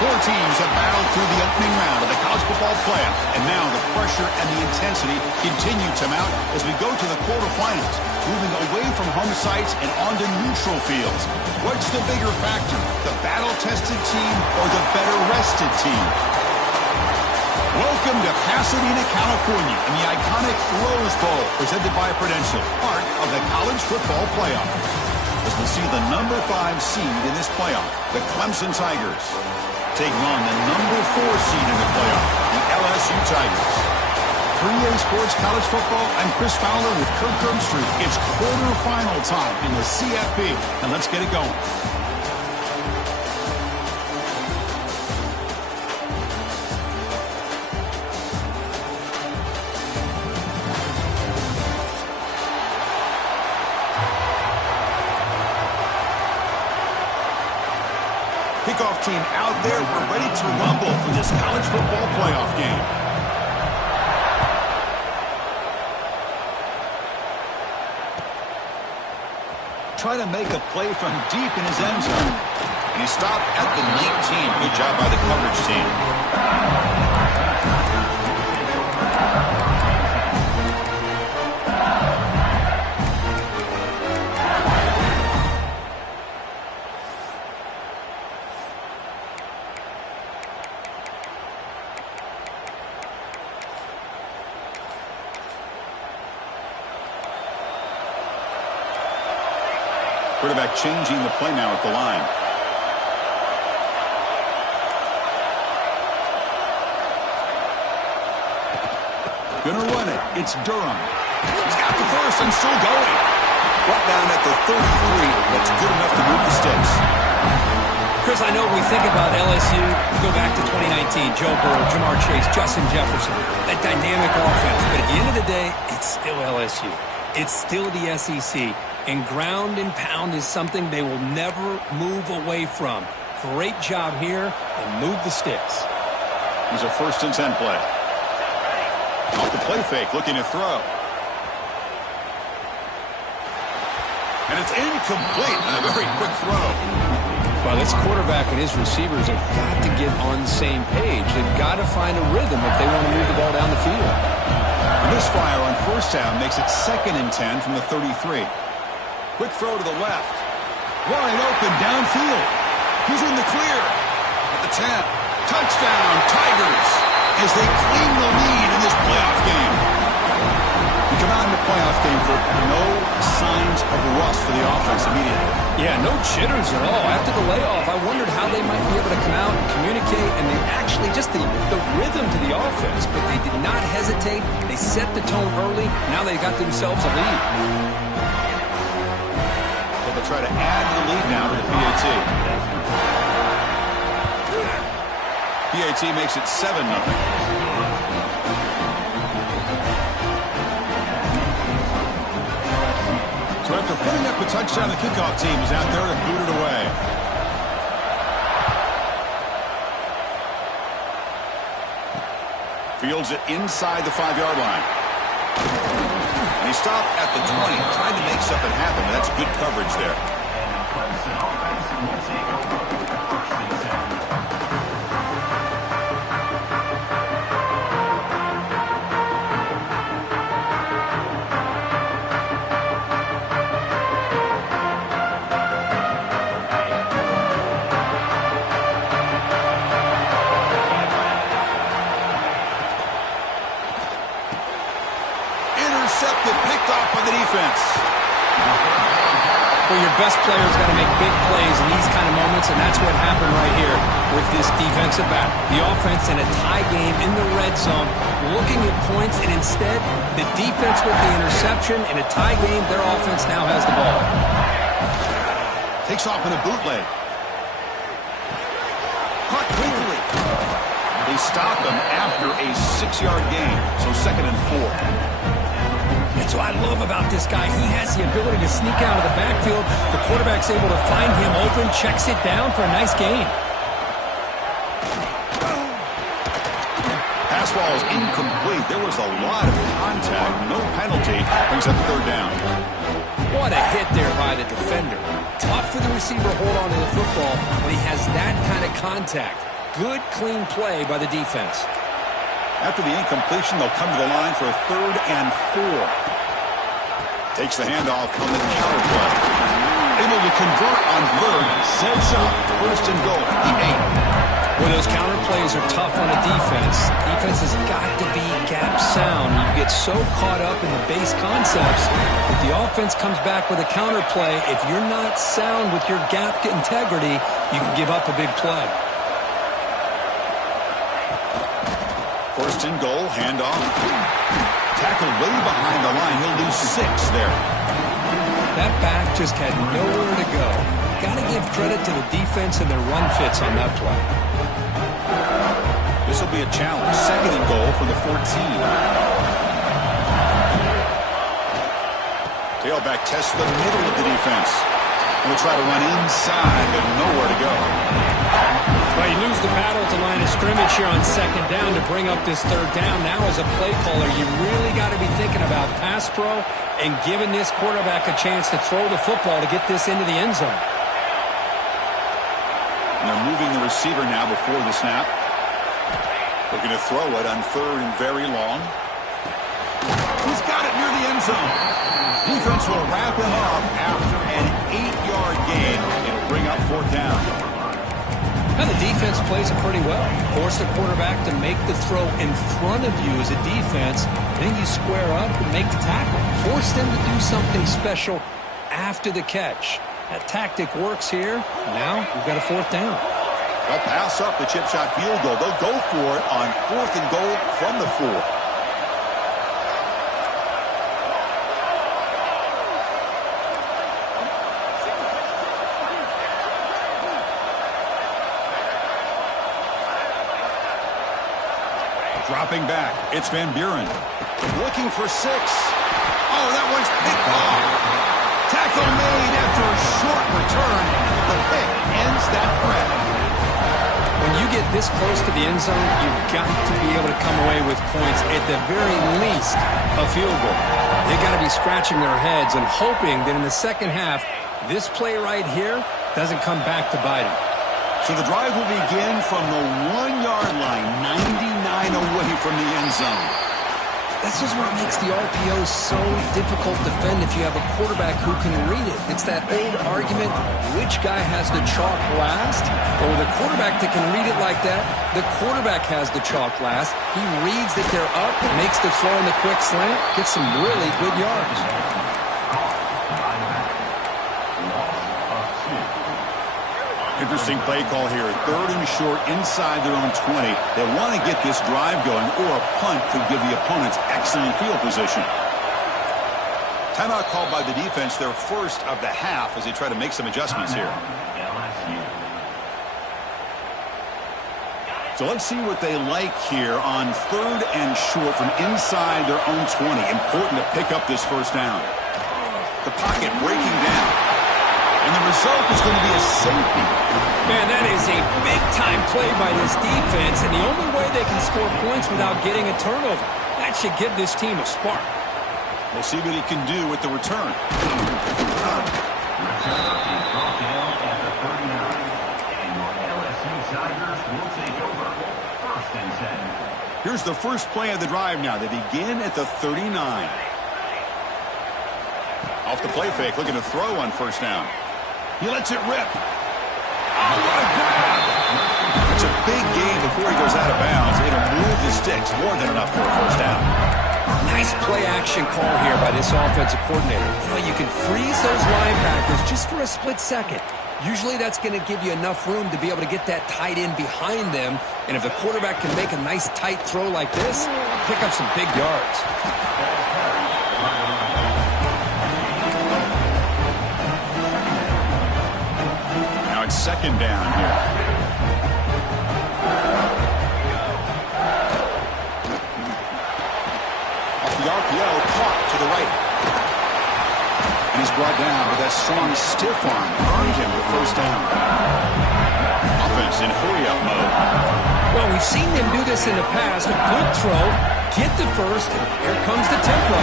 Four teams have battled through the opening round of the college football playoff, and now the pressure and the intensity continue to mount as we go to the quarterfinals, moving away from home sites and onto neutral fields. What's the bigger factor, the battle-tested team or the better-rested team? Welcome to Pasadena, California, in the iconic Rose Bowl, presented by Prudential, part of the college football playoff. As we see the number 5 seed in this playoff, the Clemson Tigers, taking on the number 4 seed in the playoff, the LSU Tigers. 3A Sports College Football, I'm Chris Fowler with Kirk Herbstreit. It's quarterfinal time in the CFP, and let's get it going. Kickoff team out there. We're ready to rumble for this college football playoff game. Trying to make a play from deep in his end zone. And he stopped at the 19. Good job by the coverage team. Quarterback changing the play now at the line. Gonna run it. It's Durham. He's got the first and still going. Brought down at the 33. That's good enough to move the sticks. Chris, I know we think about LSU. Go back to 2019. Joe Burrow, Jamar Chase, Justin Jefferson. That dynamic offense. But at the end of the day, it's still LSU. It's still the SEC. And ground and pound is something they will never move away from. Great job here, and move the sticks. Here's a 1st and 10 play. Off the play fake, looking to throw. And it's incomplete on a very quick throw. Well, this quarterback and his receivers have got to get on the same page. They've got to find a rhythm if they want to move the ball down the field. A misfire on 1st down makes it 2nd and 10 from the 33. Quick throw to the left. Wide open downfield. He's in the clear. At the 10. Touchdown, Tigers, as they claim the lead in this playoff game. We come out in the playoff game for no signs of rust for the offense immediately. Yeah, no jitters at all. After the layoff, I wondered how they might be able to come out and communicate, and they actually just the rhythm to the offense, but they did not hesitate. They set the tone early. Now they got themselves a lead. They'll try to add the lead now to the PAT. PAT makes it 7-0. So after putting up a touchdown, the kickoff team is out there to boot it away. Fields it inside the 5-yard line. And he stopped at the 20, trying to make something happen. That's good coverage there. Picked off by the defense. Well, your best player's got to make big plays in these kind of moments, and that's what happened right here with this defensive battle. The offense in a tie game in the red zone, looking at points, and instead, the defense with the interception. In a tie game, their offense now has the ball. Takes off in a bootleg. Caught quickly. They stop him after a 6-yard gain, so 2nd and 4. That's what I love about this guy. He has the ability to sneak out of the backfield. The quarterback's able to find him open, checks it down for a nice gain. Pass ball is incomplete. There was a lot of contact. No penalty. Brings up 3rd down. What a hit there by the defender. Tough for the receiver to hold on to the football when he has that kind of contact. Good, clean play by the defense. After the incompletion, they'll come to the line for a 3rd and 4. Takes the handoff on the counter play. Able to convert on 3rd. Sets up 1st and goal. The 8. Well, those counter plays are tough on a defense. Defense has got to be gap sound. You get so caught up in the base concepts. If the offense comes back with a counter play, if you're not sound with your gap integrity, you can give up a big play. 1st and goal, handoff. Tackled way behind the line. He'll lose 6 there. That back just had nowhere to go. Got to give credit to the defense and their run fits on that play. This will be a challenge. 2nd and goal from the 14. Tailback tests the middle of the defense. He'll try to run inside, but nowhere to go. Well, you lose the battle at the line of scrimmage here on 2nd down to bring up this 3rd down. Now as a play caller, you really got to be thinking about pass pro and giving this quarterback a chance to throw the football to get this into the end zone. And they're moving the receiver now before the snap. Looking to throw it on 3rd and very long. He's got it near the end zone. Defense will wrap him up after an 8-yard gain. It'll bring up 4th down. Now the defense plays it pretty well. Force the quarterback to make the throw in front of you as a defense. Then you square up and make the tackle. Force them to do something special after the catch. That tactic works here. Now we've got a 4th down. They'll pass up the chip shot field goal. They'll go for it on 4th and goal from the 4. Dropping back, it's Van Buren. Looking for 6. Oh, that one's picked off. Tackle made after a short return. The pick ends that threat. When you get this close to the end zone, you've got to be able to come away with points, at the very least, a field goal. They've got to be scratching their heads and hoping that in the second half, this play right here doesn't come back to bite them. So the drive will begin from the 1-yard line, 99 away from the end zone. This is what makes the RPO so difficult to defend if you have a quarterback who can read it. It's that old argument, which guy has the chalk last? Or with a quarterback that can read it like that, the quarterback has the chalk last. He reads that they're up, makes the throw in the quick slant, gets some really good yards. Interesting play call here. 3rd and short inside their own 20. They want to get this drive going, or a punt could give the opponents excellent field position. Timeout called by the defense, their first of the half, as they try to make some adjustments here. So let's see what they like here on 3rd and short from inside their own 20. Important to pick up this 1st down. The pocket breaking down. And the result is going to be a safety. Man, that is a big-time play by this defense, and the only way they can score points without getting a turnover. That should give this team a spark. We'll see what he can do with the return. Here's the first play of the drive now. They begin at the 39. Off the play fake, looking to throw on 1st down. He lets it rip. Oh, what a grab! It's a big gain before he goes out of bounds. It'll move the sticks, more than enough for a 1st down. Nice play-action call here by this offensive coordinator. You know, you can freeze those linebackers just for a split second. Usually that's going to give you enough room to be able to get that tight end behind them. And if the quarterback can make a nice tight throw like this, pick up some big yards. Now it's 2nd down here. Off the RPO, caught to the right. And he's brought down with that strong stiff arm. Earned him the 1st down. Offense in hurry-up mode. Well, we've seen them do this in the past. A good throw, get the 1st, here comes the tempo.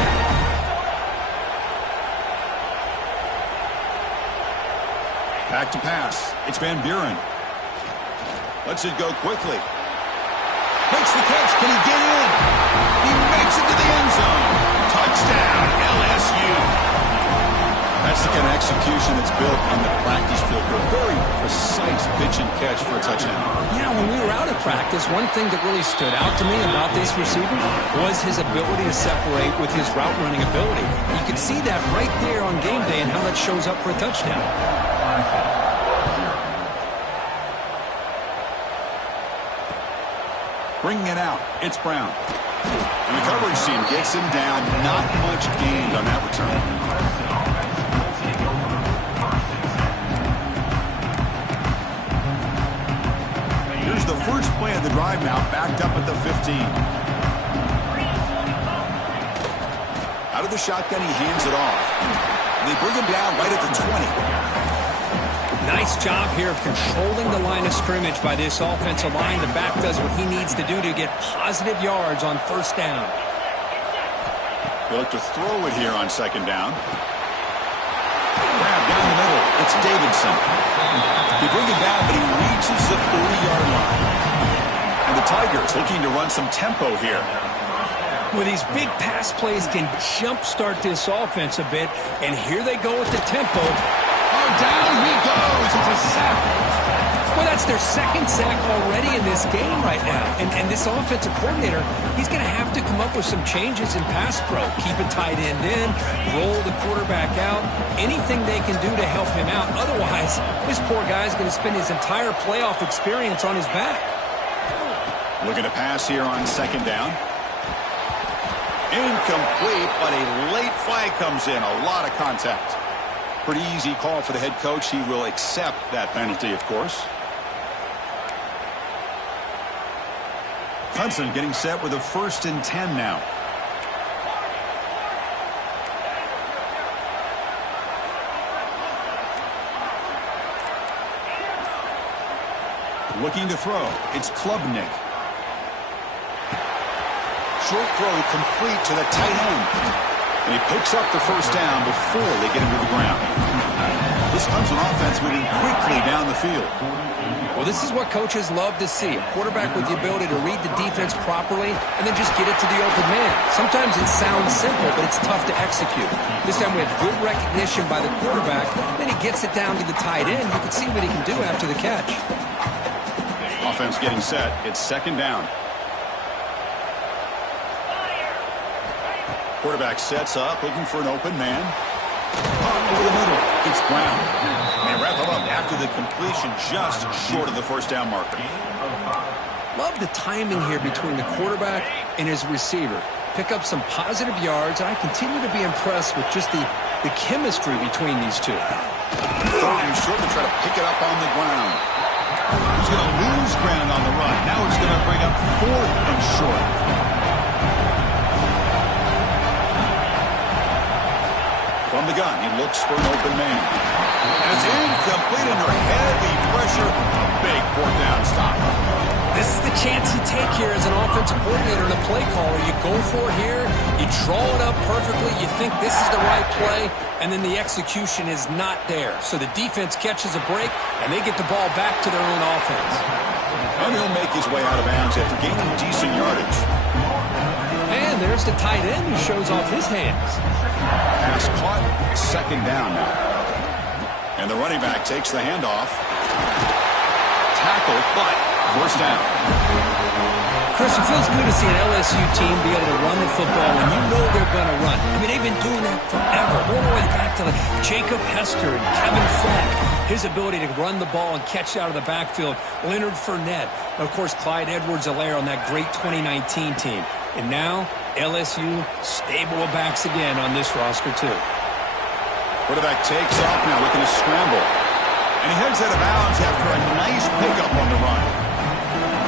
Back to pass. It's Van Buren. Lets it go quickly. Makes the catch. Can he get in? He makes it to the end zone. Touchdown, LSU. That's the kind of execution that's built on the practice field. A very precise pitch and catch for a touchdown. Yeah, when we were out at practice, one thing that really stood out to me about this receiver was his ability to separate with his route running ability. You can see that right there on game day and how that shows up for a touchdown. Bringing it out, it's Brown. And the coverage team gets him down. Not much gained on that return. Here's the first play of the drive now, backed up at the 15. Out of the shotgun, he hands it off. And they bring him down right at the 20. Nice job here of controlling the line of scrimmage by this offensive line. The back does what he needs to do to get positive yards on first down. They look to throw it here on second down. Grab down the middle. It's Davidson. They bring him down, but he reaches the 40-yard line. And the Tigers looking to run some tempo here. Well, these big pass plays can jumpstart this offense a bit. And here they go with the tempo. Oh, down he goes. It's a sack. Well, that's their second sack already in this game right now. And this offensive coordinator, he's going to have to come up with some changes in pass pro. Keep a tight end in, roll the quarterback out, anything they can do to help him out. Otherwise, this poor guy's going to spend his entire playoff experience on his back. Looking to pass here on second down. Incomplete, but a late flag comes in. A lot of contact. Pretty easy call for the head coach. He will accept that penalty, of course. Hudson getting set with a 1st and 10 now. Looking to throw. It's Klubnik. Short throw complete to the tight end. And he picks up the first down before they get him to the ground. This Clemson offense moving quickly down the field. Well, this is what coaches love to see. A quarterback with the ability to read the defense properly and then just get it to the open man. Sometimes it sounds simple, but it's tough to execute. This time we have good recognition by the quarterback. Then he gets it down to the tight end. You can see what he can do after the catch. Offense getting set. It's second down. Quarterback sets up, looking for an open man. Over the middle, it's Brown. They wrap him up after the completion, just short of the first down marker. Love the timing here between the quarterback and his receiver. Pick up some positive yards, and I continue to be impressed with just the chemistry between these two. Third and short to try to pick it up on the ground. He's going to lose ground on the run. Now it's going to bring up 4th and short. From the gun, he looks for an open man. And it's incomplete under heavy pressure. A big 4th down stop. This is the chance you take here as an offensive coordinator and a play caller. You go for it here, you draw it up perfectly, you think this is the right play, and then the execution is not there. So the defense catches a break, and they get the ball back to their own offense. And he'll make his way out of bounds after gaining decent yardage. And there's the tight end who shows off his hands. Pass caught, second down now. And the running back takes the handoff. Tackle, but first down. Chris, it feels good to see an LSU team be able to run the football when you know they're going to run. I mean, they've been doing that forever. Going all the way back to like Jacob Hester and Kevin Falk. His ability to run the ball and catch out of the backfield. Leonard Fournette. And of course, Clyde Edwards-Helaire on that great 2019 team. And now, LSU stable of backs again on this roster, too. Quarterback takes off now, looking to scramble. And he heads out of bounds after a nice pickup on the run.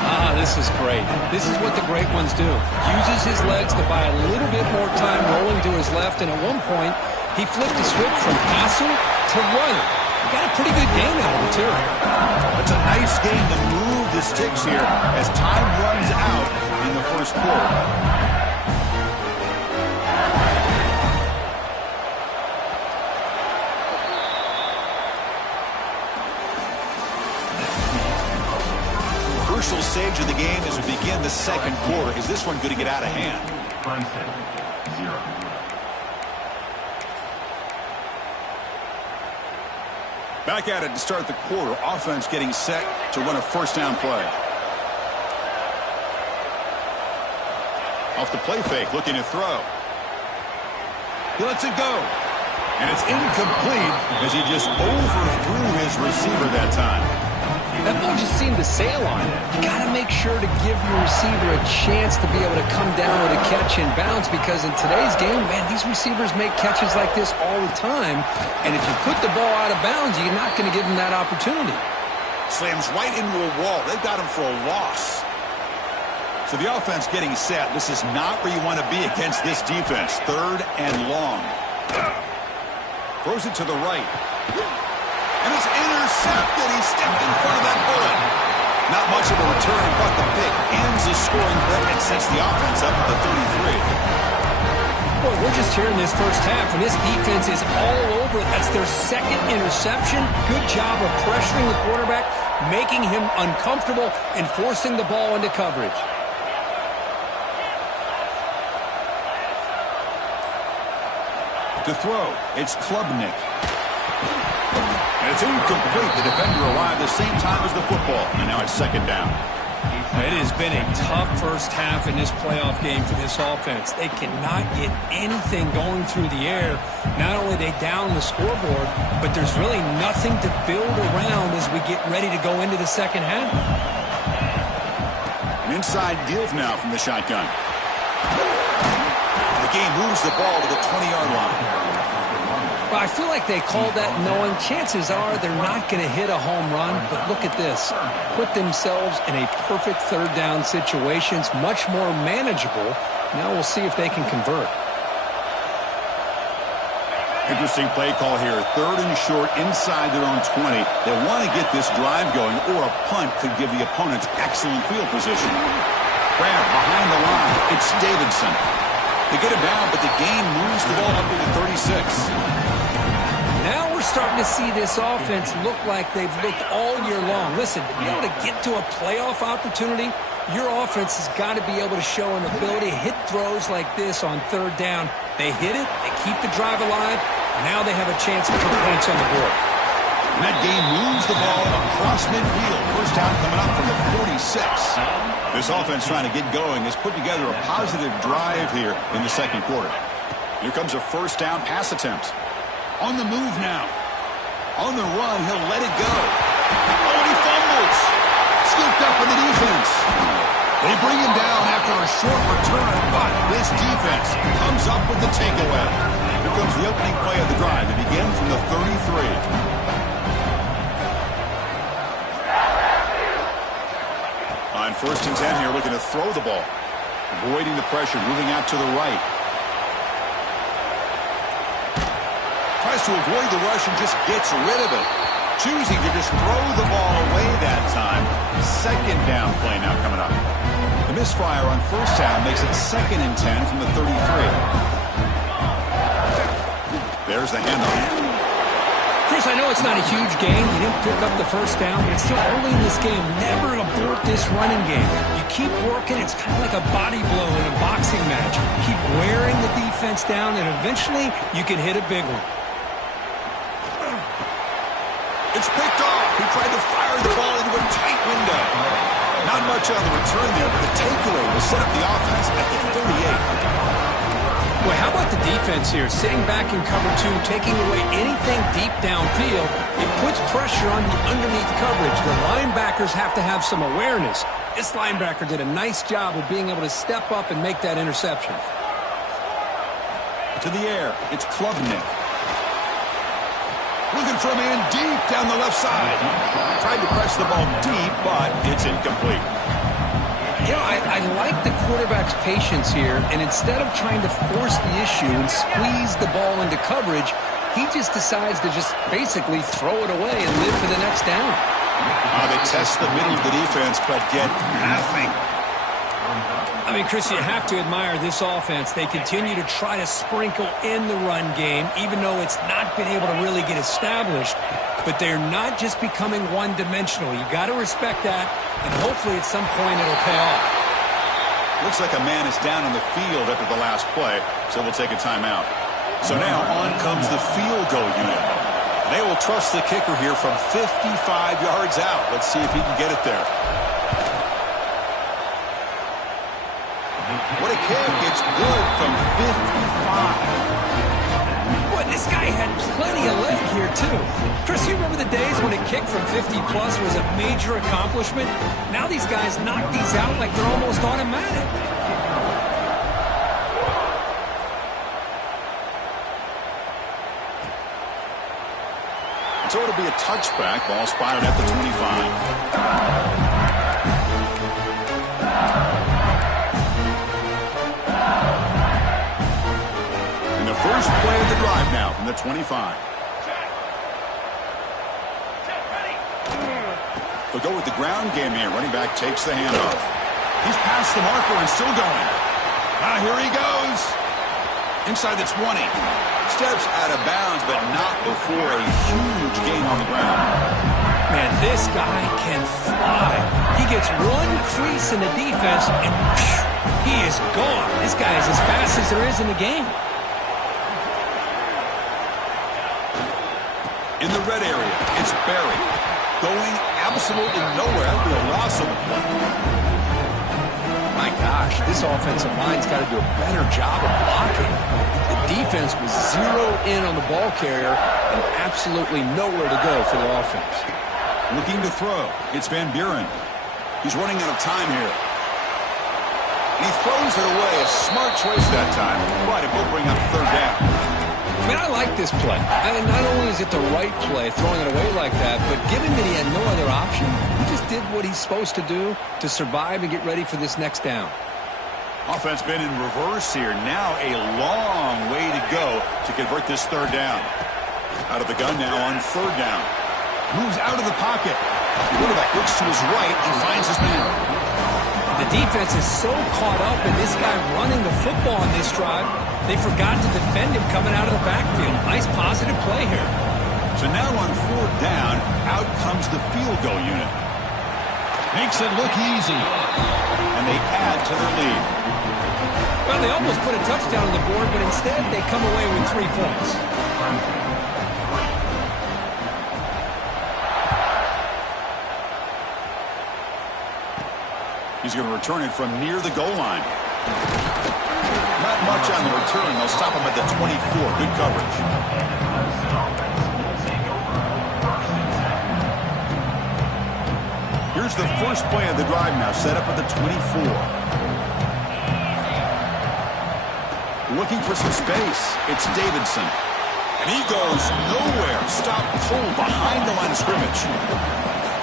Ah, this is great. This is what the great ones do. Uses his legs to buy a little bit more time rolling to his left, and at one point, he flipped the switch from passer to runner. Got a pretty good gain out of it, too. That's a nice game to move the sticks here as time runs out in the first quarter. crucial stage of the game as we begin the second quarter. Is this one going to get out of hand? Back at it to start the quarter. Offense getting set to run a first down play. Off the play fake, looking to throw. He lets it go. And it's incomplete as he just overthrew his receiver that time. That ball just seemed to sail on it. You got to make sure to give your receiver a chance to be able to come down with a catch and bounce, because in today's game, man, these receivers make catches like this all the time. And if you put the ball out of bounds, you're not going to give them that opportunity. Slams right into a wall. They've got him for a loss. So the offense getting set. This is not where you want to be against this defense. Third and long. Throws it to the right. And it's intercepted. He stepped in front of that bullet. Not much of a return, but the pick ends the scoring drive and sets the offense up to 33. Boy, we're just here in this first half, and this defense is all over it. That's their second interception. Good job of pressuring the quarterback, making him uncomfortable, and forcing the ball into coverage. To throw, it's Klubnik. And it's incomplete. The defender arrived the same time as the football. And now it's second down. It has been a tough first half in this playoff game for this offense. They cannot get anything going through the air. Not only they down the scoreboard, but there's really nothing to build around as we get ready to go into the second half. An inside deal now from the shotgun. The game moves the ball to the 20-yard line. Well, I feel like they called that knowing chances are they're not going to hit a home run, but look at this. Put themselves in a perfect third down situation. It's much more manageable. Now we'll see if they can convert. Interesting play call here. Third and short inside their own 20. They want to get this drive going, or a punt could give the opponents excellent field position. Grab behind the line. It's Davidson. They get him down, but the game moves the ball up to the 36. Now we're starting to see this offense look like they've looked all year long. Listen, to be able to get to a playoff opportunity, your offense has got to be able to show an ability to hit throws like this on third down. They hit it, they keep the drive alive, now they have a chance to put points on the board. And that game moves the ball across midfield. First down coming up from the 46. This offense trying to get going has put together a positive drive here in the second quarter. Here comes a first down pass attempt. On the move now. On the run, he'll let it go. Oh, and he fumbles. Scooped up with the defense. They bring him down after a short return, but this defense comes up with the takeaway. Here comes the opening play of the drive. It begins from the 33. On first and 10 here, looking to throw the ball. Avoiding the pressure, moving out to the right. Tries to avoid the rush and just gets rid of it. Choosing to just throw the ball away that time. Second down play now coming up. The misfire on first down makes it second and 10 from the 33. There's the handoff. Chris, I know it's not a huge game. You didn't pick up the first down, but it's still early in this game. Never abort this running game. You keep working. It's kind of like a body blow in a boxing match. Keep wearing the defense down, and eventually you can hit a big one. It's picked off. He tried to fire the ball into a tight window. Not much on the return there, but the takeaway will set up the offense at the 38. Well, how about the defense here? Sitting back in cover two, taking away anything deep downfield. It puts pressure on the underneath coverage. The linebackers have to have some awareness. This linebacker did a nice job of being able to step up and make that interception. To the air, it's Klubnik. Looking for a man deep down the left side. Tried to press the ball deep, but it's incomplete. You know, I like the quarterback's patience here, and instead of trying to force the issue and squeeze the ball into coverage, he just decides to just basically throw it away and live for the next down. They test the middle of the defense, but get nothing. I mean, Chris, you have to admire this offense. They continue to try to sprinkle in the run game, even though it's not been able to really get established. But they're not just becoming one-dimensional. You got to respect that, and hopefully at some point it'll pay off. Looks like a man is down on the field after the last play, so we'll take a timeout. So now on comes the field goal unit. They will trust the kicker here from 55 yards out. Let's see if he can get it there. What a kick. It's good from 55. Boy, this guy had plenty of leg here, too. Chris, you remember the days when a kick from 50-plus was a major accomplishment? Now these guys knock these out like they're almost automatic. So it'll be a touchback. Ball spotted at the 25. First play of the drive now from the 25. They'll go with the ground game here. Running back takes the handoff. He's past the marker and still going. Here he goes. Inside the 20. Steps out of bounds, but not before a huge gain on the ground. Man, this guy can fly. He gets one crease in the defense, and he is gone. This guy is as fast as there is in the game. In the red area, it's Barry. Going absolutely nowhere. It'll be a loss of a play. My gosh, this offensive line's got to do a better job of blocking. The defense was zeroed in on the ball carrier and absolutely nowhere to go for the offense. Looking to throw. It's Van Buren. He's running out of time here. And he throws it away. A smart choice that time. But it will bring up third down. I mean, I like this play. I mean, not only is it the right play, throwing it away like that, but given that he had no other option, he just did what he's supposed to do to survive and get ready for this next down. Offense been in reverse here. Now a long way to go to convert this third down. Out of the gun now on third down. Moves out of the pocket. The quarterback looks to his right and finds his man. The defense is so caught up in this guy running the football on this drive, they forgot to defend him coming out of the backfield. Nice positive play here. So now on fourth down, out comes the field goal unit. Makes it look easy. And they add to their lead. Well, they almost put a touchdown on the board, but instead they come away with 3 points. He's going to return it from near the goal line. Not much on the return. They'll stop him at the 24. Good coverage. Here's the first play of the drive now, set up at the 24. Looking for some space. It's Davidson. And he goes nowhere. Stop pulled behind the line of scrimmage.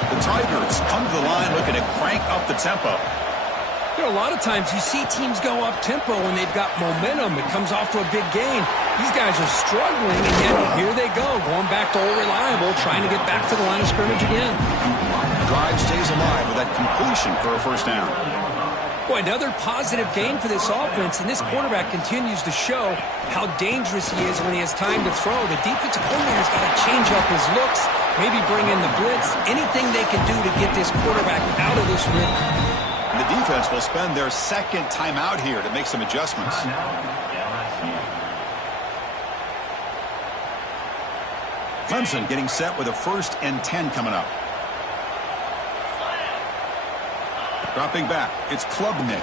The Tigers come to the line looking to crank up the tempo. You know, a lot of times you see teams go up-tempo when they've got momentum. It comes off to a big gain. These guys are struggling, and yet here they go, going back to old reliable, trying to get back to the line of scrimmage again. Drive stays alive with that completion for a first down. Boy, another positive gain for this offense, and this quarterback continues to show how dangerous he is when he has time to throw. The defensive coordinator's got to change up his looks, maybe bring in the blitz, anything they can do to get this quarterback out of this rhythm. The defense will spend their second timeout here to make some adjustments. Clemson getting set with a 1st and 10 coming up. Dropping back, it's Klubnik.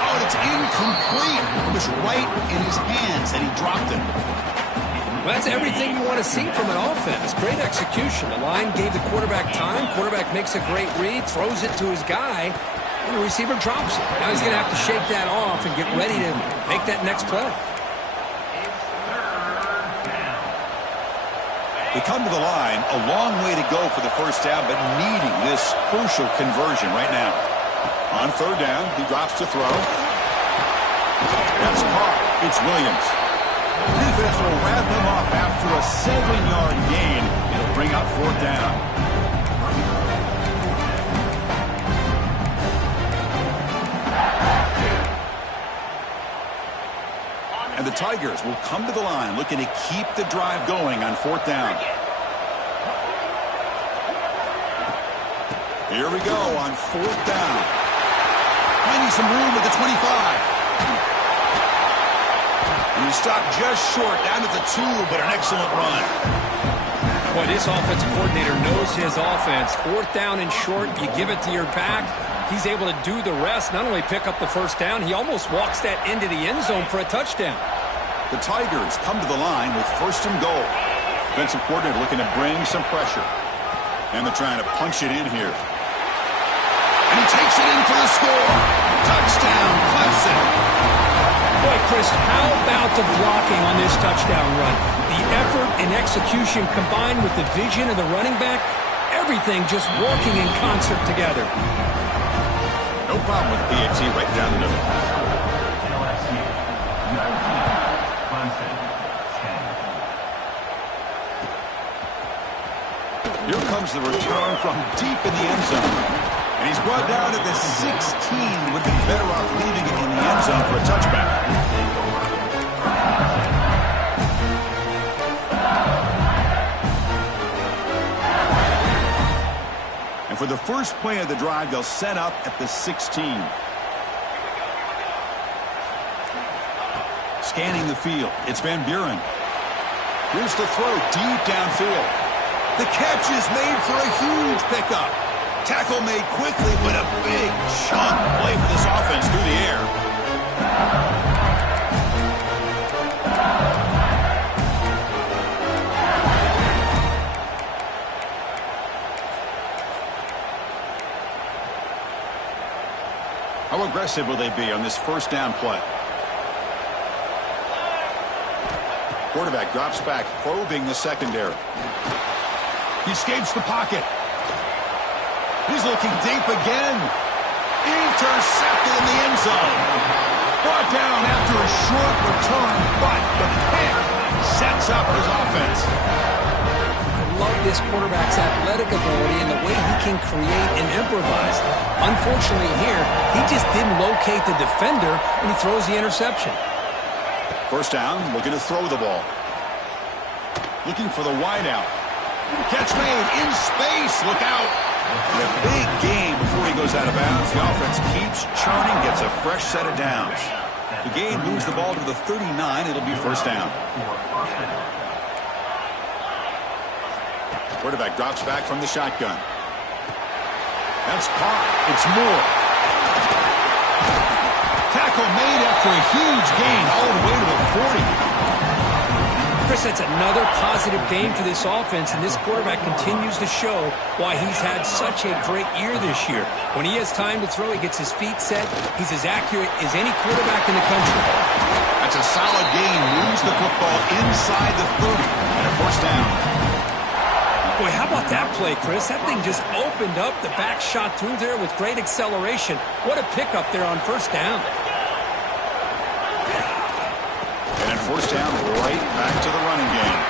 Oh, it's incomplete. It was right in his hands, and he dropped it. Well, that's everything you want to see from an offense. Great execution. The line gave the quarterback time. Quarterback makes a great read, throws it to his guy, and the receiver drops it. Now he's going to have to shake that off and get ready to make that next play. They come to the line, a long way to go for the first down, but needing this crucial conversion right now. On third down, he drops to throw. That's caught. It's Williams. Defense will wrap him up after a 7-yard gain. It'll bring up fourth down. the Tigers will come to the line looking to keep the drive going on 4th down. Here we go on 4th down. Finding some room at the 25. And he stopped just short, down at the 2, but an excellent run. Boy, this offensive coordinator knows his offense. 4th down and short, you give it to your back. He's able to do the rest, not only pick up the 1st down, he almost walks that into the end zone for a touchdown. The Tigers come to the line with 1st and goal. Defensive coordinator looking to bring some pressure. And they're trying to punch it in here. And he takes it in for the score. Touchdown, Clemson. Boy, Chris, how about the blocking on this touchdown run? The effort and execution combined with the vision of the running back, everything just working in concert together. No problem with PAT right down the middle. Here comes the return from deep in the end zone. And he's brought down at the 16. Would be better off leaving it in the end zone for a touchback. And for the first play of the drive, they'll set up at the 16. Scanning the field, it's Van Buren. Here's the throw deep downfield. The catch is made for a huge pickup. Tackle made quickly, but a big chunk play for this offense through the air. How aggressive will they be on this 1st down play? Quarterback drops back, probing the secondary. He escapes the pocket. He's looking deep again. Intercepted in the end zone. Brought down after a short return, but the pick sets up his offense. I love this quarterback's athletic ability and the way he can create and improvise. Unfortunately here, he just didn't locate the defender when he throws the interception. 1st down, looking to throw the ball. Looking for the wideout. Catch made in space. Look out. And a big gain before he goes out of bounds. The offense keeps churning, gets a fresh set of downs. The game moves the ball to the 39. It'll be 1st down. Quarterback drops back from the shotgun. That's caught. It's Moore. Tackle made after a huge gain all the way to the 40. Chris, that's another positive game for this offense, and this quarterback continues to show why he's had such a great year this year. When he has time to throw, he gets his feet set. He's as accurate as any quarterback in the country. That's a solid gain. Moves the football inside the 30 and a 1st down. Boy, how about that play, Chris? That thing just opened up. The back shot through there with great acceleration. What a pickup there on 1st down. And 1st down, right back to the running game.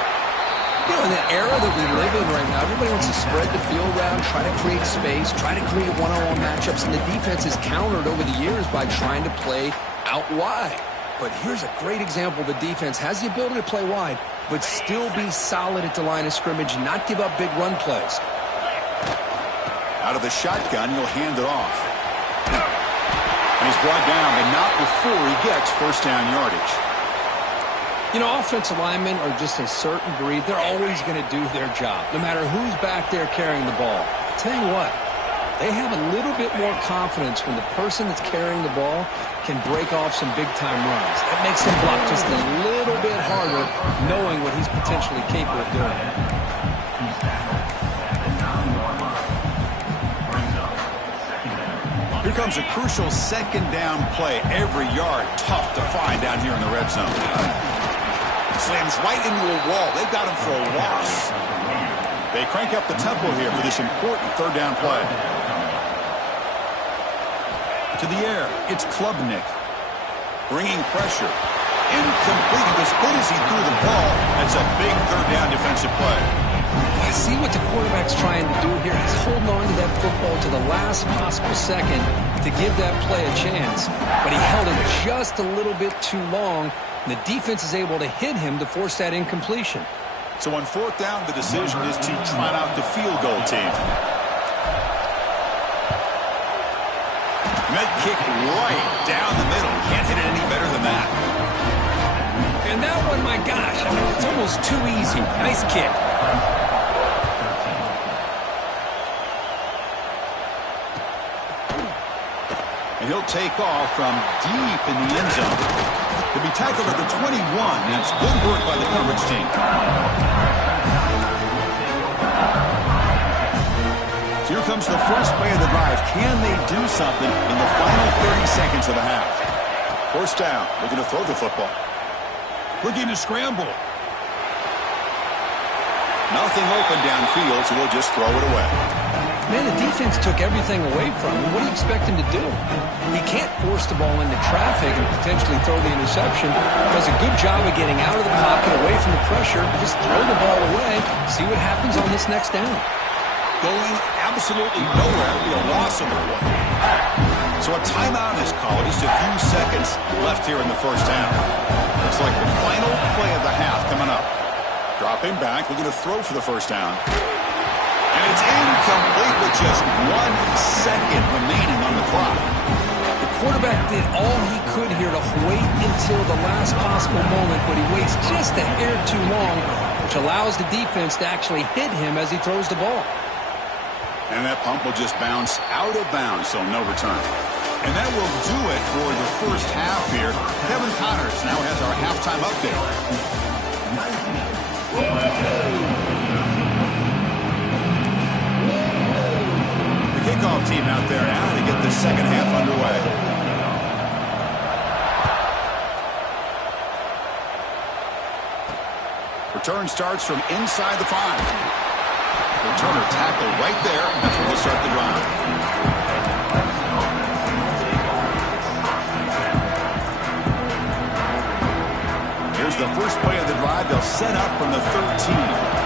You know, in the era that we live in right now, everybody wants to spread the field around, try to create space, try to create one-on-one matchups, and the defense is countered over the years by trying to play out wide. But here's a great example. The defense has the ability to play wide, but still be solid at the line of scrimmage, not give up big run plays. Out of the shotgun, he'll hand it off. And he's brought down, but not before he gets 1st down yardage. You know, offensive linemen are just a certain breed. They're always going to do their job, no matter who's back there carrying the ball. I'll tell you what, they have a little bit more confidence when the person that's carrying the ball can break off some big-time runs. That makes them block just a little bit harder, knowing what he's potentially capable of doing. Here comes a crucial 2nd down play. Every yard tough to find down here in the red zone. Slams right into a wall. They've got him for a loss. They crank up the tempo here for this important 3rd down play. To the air, it's Klubnik. Bringing pressure. Incomplete. He was good as he threw the ball. That's a big 3rd down defensive play. See what the quarterback's trying to do here. He's holding on to that football to the last possible second to give that play a chance. But he held it just a little bit too long, and the defense is able to hit him to force that incompletion. So on fourth down, the decision is to trot out the field goal team. Med kick right down the middle. Can't hit it any better than that. And that one, my gosh, I mean, it's almost too easy. Nice kick. And he'll take off from deep in the end zone. He'll be tackled at the 21. That's good work by the coverage team. So here comes the first play of the drive. Can they do something in the final 30 seconds of the half? First down. Looking to throw the football. Looking to scramble. Nothing open downfield, so we'll just throw it away. Man, the defense took everything away from him. What do you expect him to do? He can't force the ball into traffic and potentially throw the interception. Does a good job of getting out of the pocket, away from the pressure. Just throw the ball away. See what happens on this next down. Going absolutely nowhere. It'll be a loss of one. So a timeout is called. Just a few seconds left here in the first half. Looks like the final play of the half coming up. Dropping back, looking to throw for the first down. And it's incomplete with just 1 second remaining on the clock. The quarterback did all he could here to wait until the last possible moment, but he waits just a hair too long, which allows the defense to actually hit him as he throws the ball. And that pump will just bounce out of bounds, so no return. And that will do it for the first half here. Kevin Connors now has our halftime update. Kickoff team out there now to get the second half underway. Return starts from inside the 5. Returner tackle right there. That's where we'll start the drive. Here's the first play of the drive. They'll set up from the 13.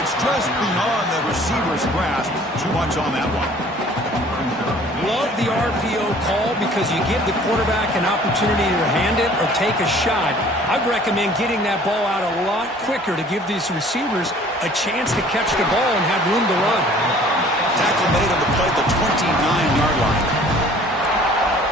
It's just beyond the receiver's grasp. Too much on that one. Love the RPO call because you give the quarterback an opportunity to hand it or take a shot. I'd recommend getting that ball out a lot quicker to give these receivers a chance to catch the ball and have room to run. Tackle made on the play at the 29-yard line.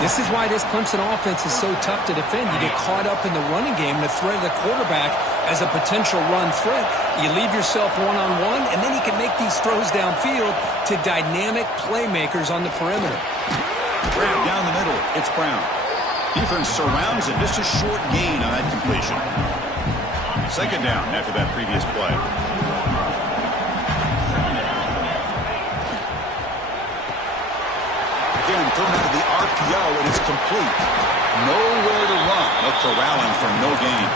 This is why this Clemson offense is so tough to defend. You get caught up in the running game, the threat of the quarterback as a potential run threat. You leave yourself one-on-one, and then you can make these throws downfield to dynamic playmakers on the perimeter. Grab down the middle. It's Brown. Defense surrounds it. Just a short gain on that completion. Second down after that previous play. Again, thrown out of the RPO, and it's complete. Nowhere to run. No corralling for no gain.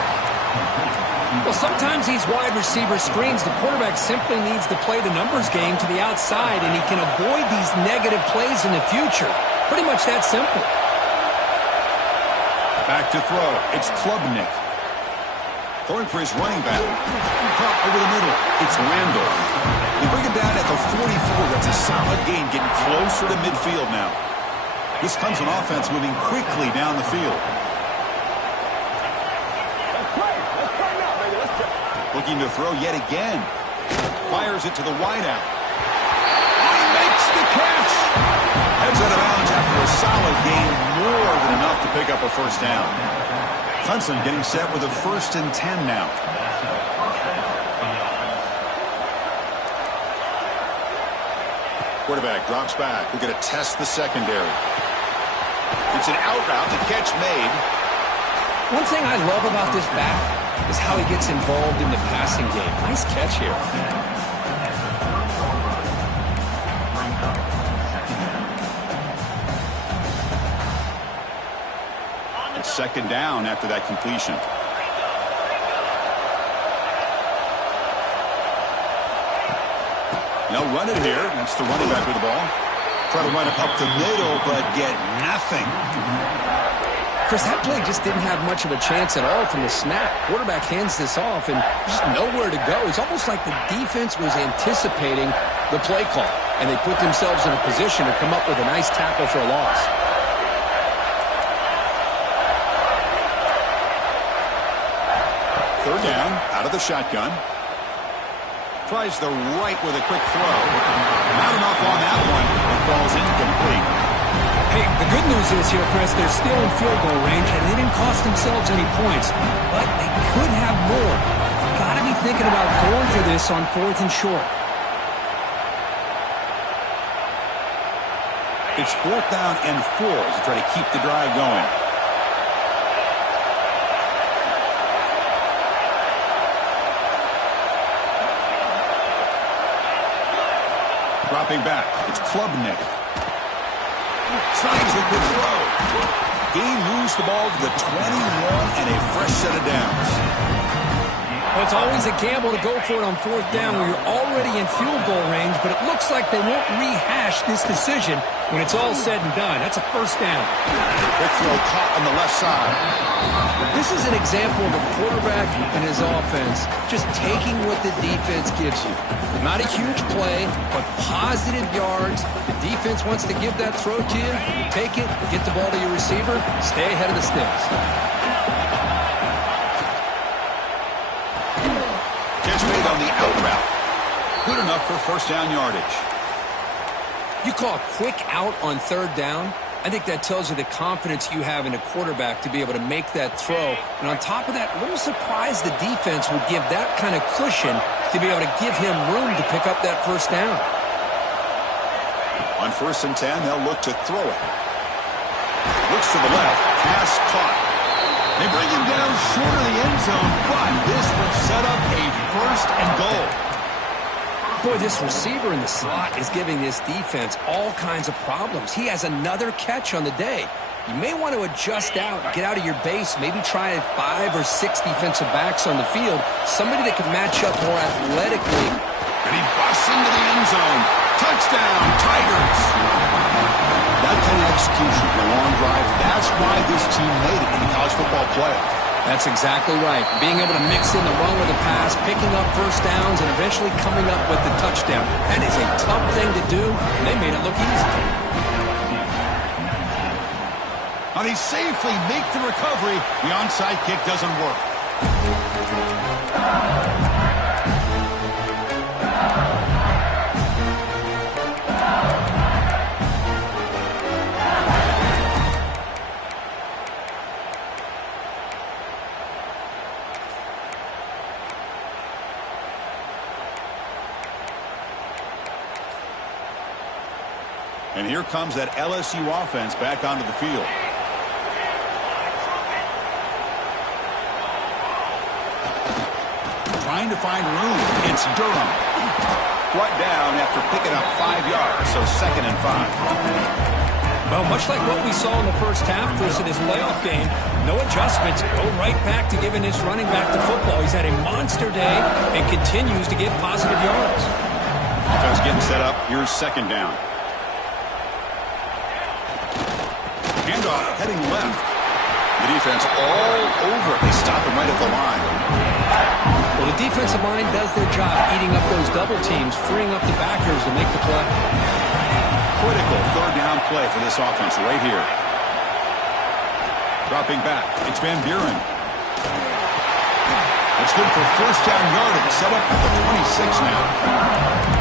Well, sometimes these wide receiver screens, the quarterback simply needs to play the numbers game to the outside, and he can avoid these negative plays in the future. Pretty much that simple. Back to throw. It's Klubnik. Throwing for his running back. Caught over the middle. It's Randall. They bring him down at the 44. That's a solid gain, getting closer to midfield now. This Clemson offense moving quickly down the field. Looking to throw yet again. Fires it to the wideout. He makes the catch. Heads out of bounds after a solid gain. More than enough to pick up a first down. Clemson getting set with a 1st and 10 now. Quarterback drops back. We're going to test the secondary. It's an out route. The catch made. One thing I love about this back is how he gets involved in the passing game. Nice catch here. It's second down after that completion. They'll run it here. That's the running back with the ball. Try to run it up the middle, but get nothing. Chris, that play just didn't have much of a chance at all from the snap. Quarterback hands this off and just nowhere to go. It's almost like the defense was anticipating the play call, and they put themselves in a position to come up with a nice tackle for a loss. Third down, out of the shotgun. Tries the right with a quick throw. Not enough on that one. It falls incomplete. Hey, the good news is here, Chris, they're still in field goal range, and they didn't cost themselves any points. But they could have more. Got to be thinking about going for this on 4th and short. It's 4th down and 4 to try to keep the drive going. Dropping back, it's Klubnik. Tries the good throw. Gain moves the ball to the 21 and a fresh set of downs. Well, it's always a gamble to go for it on 4th down when you're already in field goal range, but it looks like they won't rehash this decision when it's all said and done. That's a 1st down. Quick throw caught on the left side. This is an example of a quarterback and his offense just taking what the defense gives you. Not a huge play, but positive yards. The defense wants to give that throw to you. You take it, get the ball to your receiver, stay ahead of the sticks. Catch made on the out route. Good enough for 1st down yardage. You call a quick out on 3rd down? I think that tells you the confidence you have in a quarterback to be able to make that throw. And on top of that, a little surprised the defense would give that kind of cushion to be able to give him room to pick up that 1st down. On 1st and 10, they'll look to throw it. Looks to the left, pass caught. They bring him down short of the end zone, but this will set up a 1st and goal. Boy, this receiver in the slot is giving this defense all kinds of problems. He has another catch on the day. You may want to adjust out, get out of your base, maybe try 5 or 6 defensive backs on the field, somebody that can match up more athletically. And he busts into the end zone. Touchdown, Tigers! That kind of execution for a long drive, that's why this team made it in the college football playoff. That's exactly right. Being able to mix in the run with the pass, picking up 1st downs, and eventually coming up with the touchdown. That is a tough thing to do, and they made it look easy. Now they safely make the recovery. The onside kick doesn't work. And here comes that LSU offense back onto the field. Trying to find room. It's Durham. Brought down after picking up 5 yards, so 2nd and 5. Well, much like what we saw in the 1st half, Chris, in his playoff game, no adjustments. Go right back to giving this running back the football. He's had a monster day and continues to get positive yards. Offense getting set up. Here's 2nd down. Handoff heading left. The defense all over it. They stop him right at the line. Well, the defensive line does their job eating up those double teams, freeing up the backers to make the play. Critical 3rd down play for this offense right here. Dropping back. It's Van Buren. It's good for 1st down yardage. Set up at the 26 now.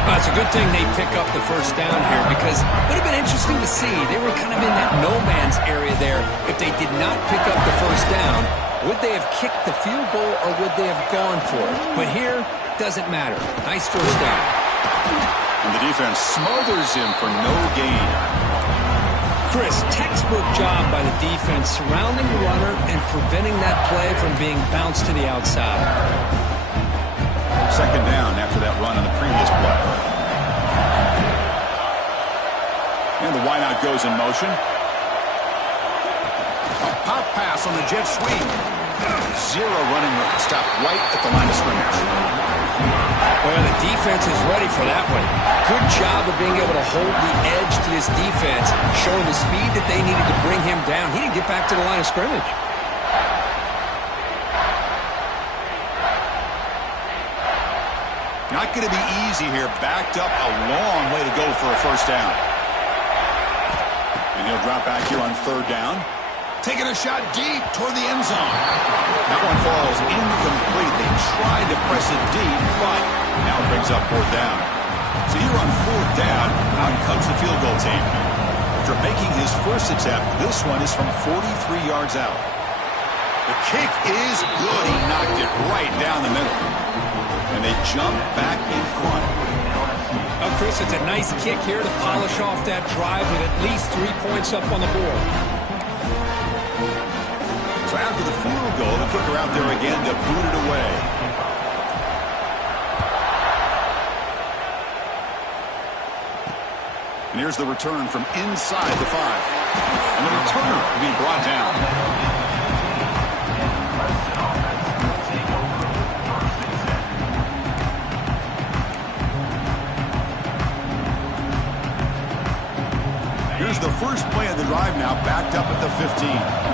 Well, it's a good thing they pick up the 1st down here because it would have been interesting to see. They were kind of in that no-man's area there. If they did not pick up the 1st down, would they have kicked the field goal or would they have gone for it? But here, doesn't matter. Nice 1st down. And the defense smothers him for no gain. Chris, textbook job by the defense surrounding the runner and preventing that play from being bounced to the outside. 2nd down after that run on the previous play. And the wideout goes in motion. A pop pass on the jet sweep. 0 running room. Stopped right at the line of scrimmage. Well, the offense is ready for that one. Good job of being able to hold the edge to this defense, showing the speed that they needed to bring him down. He didn't get back to the line of scrimmage. Not going to be easy here. Backed up a long way to go for a first down. And he'll drop back here on third down. Taking a shot deep toward the end zone. That one falls incomplete. They tried to press it deep, but now it brings up fourth down. So here on fourth down, out comes the field goal team. After making his first attempt, this one is from 43 yards out. The kick is good. He knocked it right down the middle. And they jump back in front. Oh, Chris, it's a nice kick here to polish off that drive with at least 3 points up on the board. So after the field goal, the kicker out there again to boot it away. And here's the return from inside the 5. And the returner being brought down. Here's the first play of the drive now, backed up at the 15.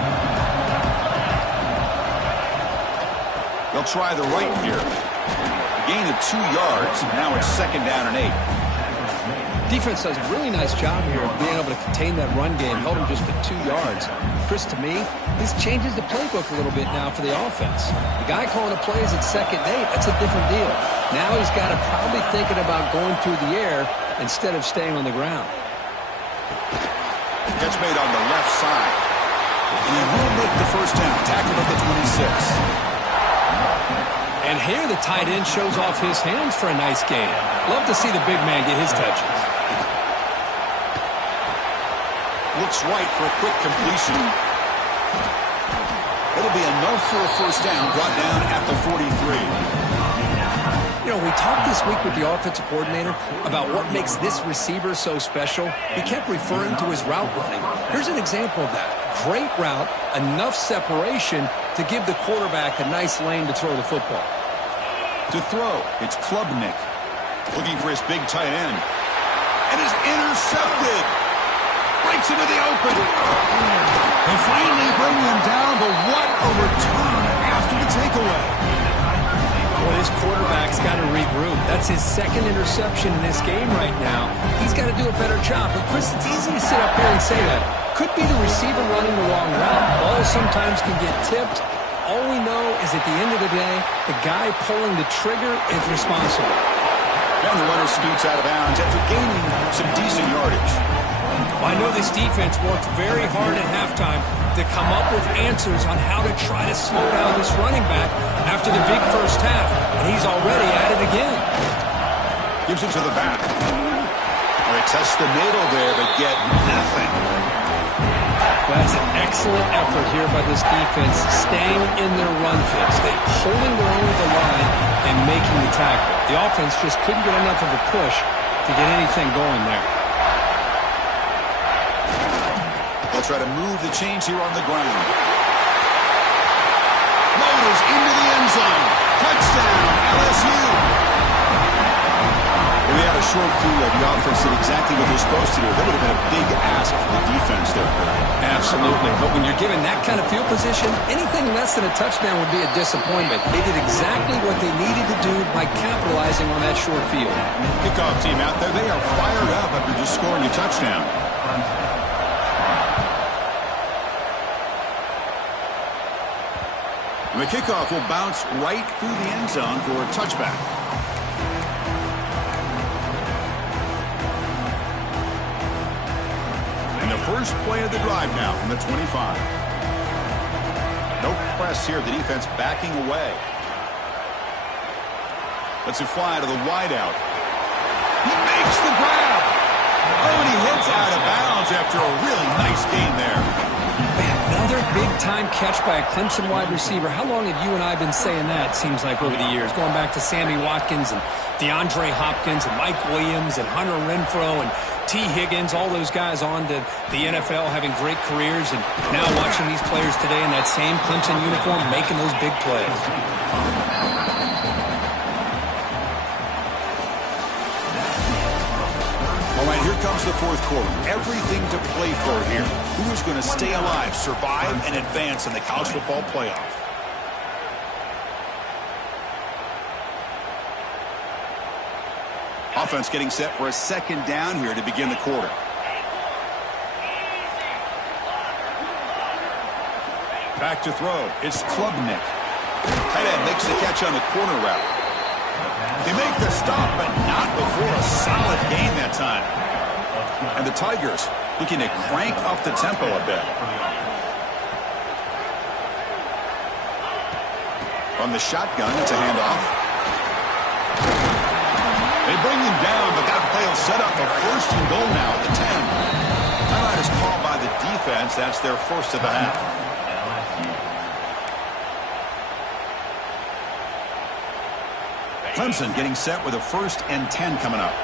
They'll try the right here. Gain of 2 yards. Now it's second down and 8. Defense does a really nice job here of being able to contain that run game, held him just at 2 yards. Chris, to me, this changes the playbook a little bit now for the offense. The guy calling the plays at second and 8, that's a different deal. Now he's got to probably thinking about going through the air instead of staying on the ground. Catch made on the left side. And he will make the first down. Tackled at the 26. And here the tight end shows off his hands for a nice gain. Love to see the big man get his touches. Looks right for a quick completion. It'll be enough for a first down. Brought down at the 43. You know, we talked this week with the offensive coordinator about what makes this receiver so special. He kept referring to his route running. Here's an example of that. Great route, enough separation to give the quarterback a nice lane to throw the football. To throw, it's Klubnik. Looking for his big tight end. And is intercepted. Breaks into the open. They finally bring him down, but what a return after the takeaway. Boy, this quarterback's got to regroup. That's his second interception in this game right now. He's got to do a better job. But, Chris, it's easy to sit up here and say that. Could be the receiver running the wrong route. Balls sometimes can get tipped. All we know is at the end of the day, the guy pulling the trigger is responsible. And the runner scoots out of bounds after gaining some decent yardage. Well, I know this defense worked very hard at halftime to come up with answers on how to try to slow down this running back after the big first half. And he's already at it again. Gives it to the back. Well, they test the middle there, but get nothing. That's an excellent effort here by this defense, staying in their run fix. They're holding their own with the line and making the tackle. The offense just couldn't get enough of a push to get anything going there. They'll try to move the chains here on the ground. Motors into the end zone. Touchdown, LSU. If we had a short field, the offense did exactly what they're supposed to do. That would have been a big ask for the defense there. Absolutely. But when you're given that kind of field position, anything less than a touchdown would be a disappointment. They did exactly what they needed to do by capitalizing on that short field. Kickoff team out there, they are fired up after just scoring a touchdown. The kickoff will bounce right through the end zone for a touchback. And the first play of the drive now from the 25. No press here. The defense backing away. Lets it fly to the wideout. He makes the grab. Oh, and he hits out of bounds after a really nice gain there. Another big-time catch by a Clemson wide receiver. How long have you and I been saying that, seems like, over the years? Going back to Sammy Watkins and DeAndre Hopkins and Mike Williams and Hunter Renfrow and T. Higgins, all those guys on to the NFL having great careers, and now watching these players today in that same Clemson uniform making those big plays. the fourth quarter. Everything to play for here. Who is going to stay alive, survive, and advance in the college football playoff? Offense getting set for a second down here to begin the quarter. Back to throw. It's Klubnik. Tight end makes the catch on the corner route. They make the stop, but not before a solid gain that time. And the Tigers looking to crank up the tempo a bit. From the shotgun, it's a handoff. They bring him down, but that play will set up a first and goal now at the 10. Timeout is called by the defense. That's their first of the half. Clemson getting set with a 1st and 10 coming up.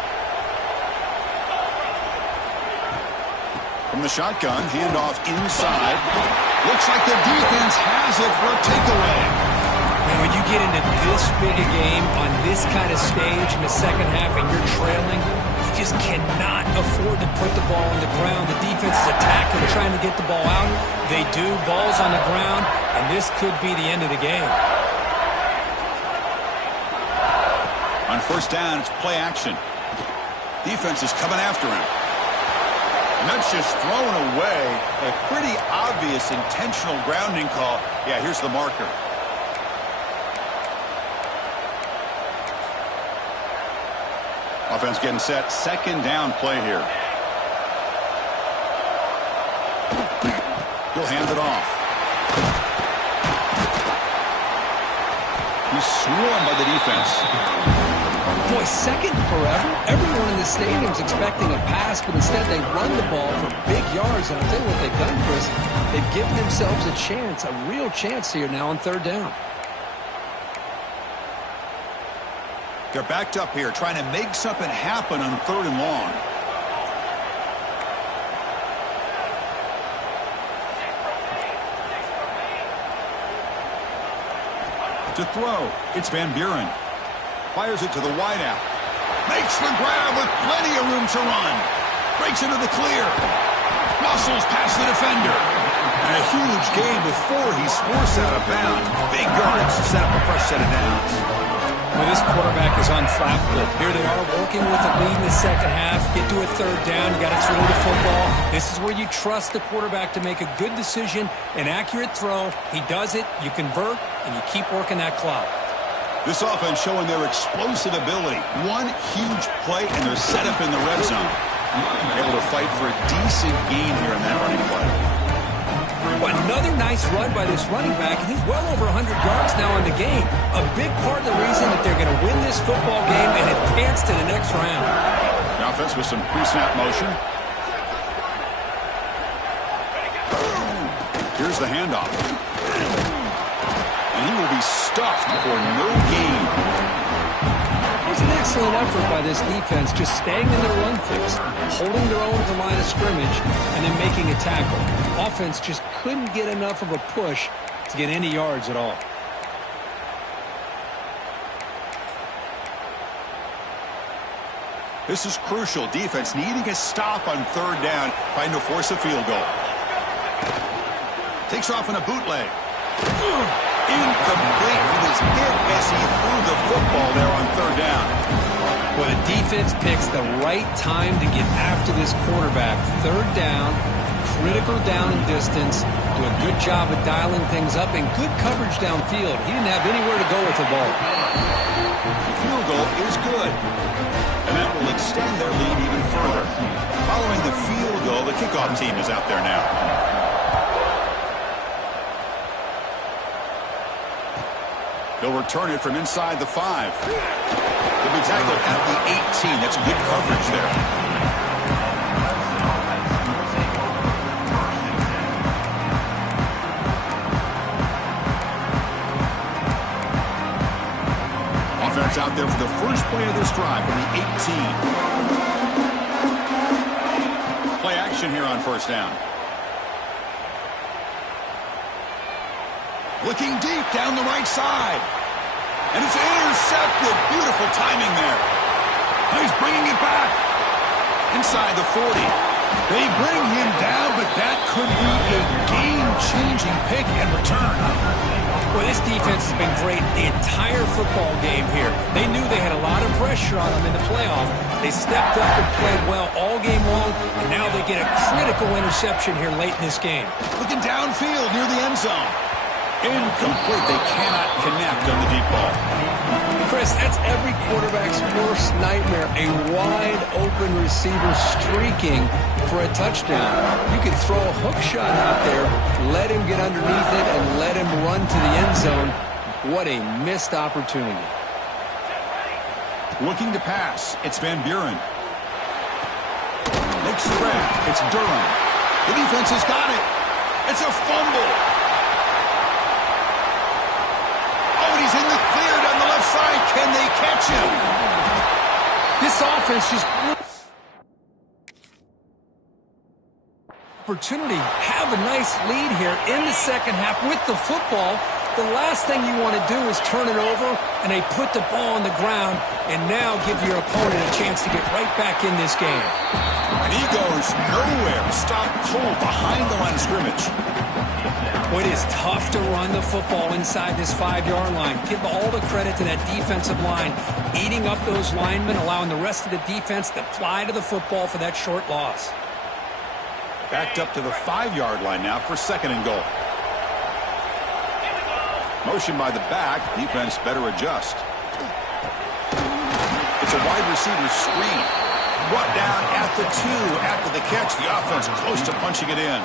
From the shotgun, handoff inside. Looks like the defense has it for a takeaway. And when you get into this big a game on this kind of stage in the second half and you're trailing, you just cannot afford to put the ball on the ground. The defense is attacking, trying to get the ball out. They do. Ball's on the ground, and this could be the end of the game. On first down, it's play action. Defense is coming after him. And that's just thrown away. A pretty obvious intentional grounding call. Yeah, here's the marker. Offense getting set. Second down play here. He'll hand it off. He's swarmed by the defense. Boy, second forever. Everyone in the stadium's expecting a pass, but instead they run the ball for big yards. And I'll tell you what they've done, Chris. They've given themselves a chance, a real chance here now on third down. They're backed up here, trying to make something happen on third and long. To throw, it's Van Buren. Fires it to the wideout. Makes the grab with plenty of room to run. Breaks into the clear. Muscles past the defender. And a huge gain before he's forced out of bounds. Big yardage to set up a fresh set of downs. Well, this quarterback is unflappable. Here they are working with a lead in the second half. Get to a third down. You got to throw the football. This is where you trust the quarterback to make a good decision, an accurate throw. He does it, you convert, and you keep working that clock. This offense showing their explosive ability. One huge play, and they're set up in the red zone. Able to fight for a decent gain here in that running play. Well, another nice run by this running back, and he's well over 100 yards now in the game. A big part of the reason that they're going to win this football game and advance to the next round. The offense with some pre-snap motion. Here's the handoff. And he will be stuffed for no gain. It was an excellent effort by this defense, just staying in their run fix, holding their own at the line of scrimmage, and then making a tackle. Offense just couldn't get enough of a push to get any yards at all. This is crucial. Defense needing a stop on third down, trying to force a field goal. Takes off in a bootleg. Incomplete. He was hit as he threw the football there on third down. Well, the defense picks the right time to get after this quarterback. Third down, critical down and distance. Do a good job of dialing things up and good coverage downfield. He didn't have anywhere to go with the ball. The field goal is good. And that will extend their lead even further. Following the field goal, the kickoff team is out there now. They'll return it from inside the 5. They'll be tackled at the 18. That's good coverage there. Offense out there for the first play of this drive from the 18. Play action here on first down. Looking deep down the right side. And it's intercepted. Beautiful timing there. Now he's bringing it back. inside the 40. They bring him down, but that could be a game-changing pick and return. Well, this defense has been great the entire football game here. They knew they had a lot of pressure on them in the playoff. They stepped up and played well all game long, and now they get a critical interception here late in this game. Looking downfield near the end zone. Incomplete. They cannot connect on the deep ball. Chris, that's every quarterback's worst nightmare. A wide-open receiver streaking for a touchdown. You can throw a hook shot out there, let him get underneath it, and let him run to the end zone. What a missed opportunity. Looking to pass. It's Van Buren. Makes the grab. It's Durham. The defense has got it. It's a fumble. Oh, and he's in the clear down the left side. Can they catch him? This offense just... opportunity. Have a nice lead here in the second half with the football. The last thing you want to do is turn it over, and they put the ball on the ground and now give your opponent a chance to get right back in this game. And he goes nowhere. Stop cold behind the line of scrimmage. Well, it is tough to run the football inside this 5-yard line. Give all the credit to that defensive line, eating up those linemen, allowing the rest of the defense to fly to the football for that short loss. Backed up to the 5-yard line now for second and goal. Motion by the back. Defense better adjust. It's a wide receiver screen. Brought down at the 2 after the catch. The offense close to punching it in.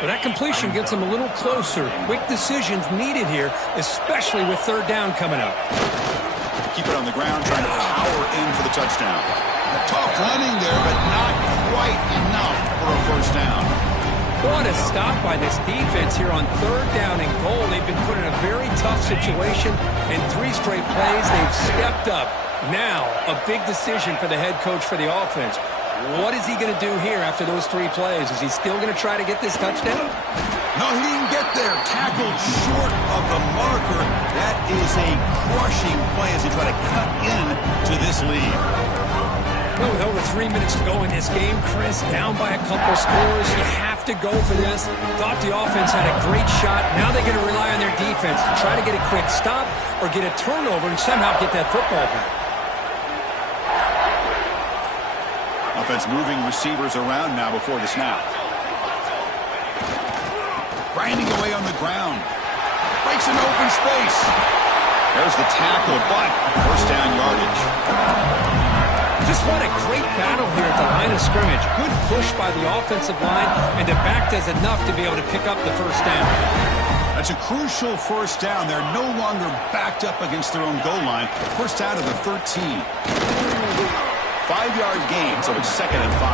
But that completion gets them a little closer. Quick decisions needed here, especially with third down coming up. Keep it on the ground, trying to power in for the touchdown. Tough running there, but not quite enough for a first down. What a stop by this defense here on third down and goal. They've been put in a very tough situation. In 3 straight plays, they've stepped up. Now, a big decision for the head coach for the offense. What is he going to do here after those 3 plays? Is he still going to try to get this touchdown? No, he didn't get there. Tackled short of the marker. That is a crushing play as he try to cut in to this lead. Well, with over 3 minutes to go in this game, Chris, down by a couple scores, you have to go for this. Thought the offense had a great shot. Now they're going to rely on their defense to try to get a quick stop or get a turnover and somehow get that football back. Offense moving receivers around now before the snap. Grinding away on the ground. Breaks an open space. There's the tackle, but first down yardage. Just what a great battle here at the line of scrimmage. Good push by the offensive line, and the back does enough to be able to pick up the first down. That's a crucial first down. They're no longer backed up against their own goal line. First down to the 13. 5-yard gain, so it's second and 5.